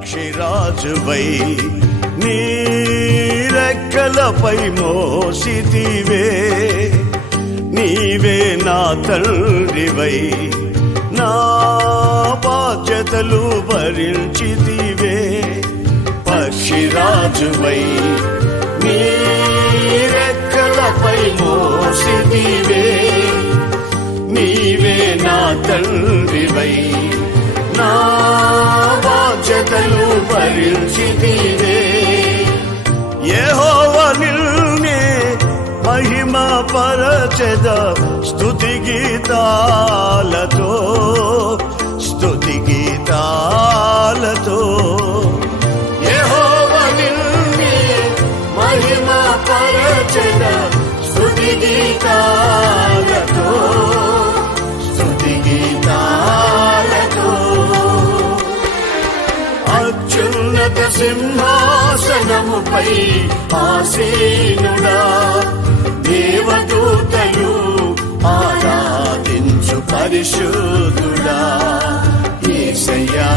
పక్షిరాజువై నీ రెక్కలపై మోసితివే, నీవే నా తండ్రివై నా బాధ్యతలు భరించితివే. పక్షిరాజువై నీ రెక్కలపై మోసితివే, నీవే నా తండ్రివై నా బాధ్యతలు భరించితివే. యెహోవా నిన్నే మహిమ పరచెద స్తుతి గీతాలతో, స్తుతి గీతాలతో. యెహోవా నిన్నే మహిమ పరచెద స్తుతి గీతాలతో, స్తుతి గీతాలతో. అత్యున్నత సింహాసనముపై ఆసీనుడా, దేవదూతలు ఆరాధించు పరిశుద్ధుడా. యేసయ్యా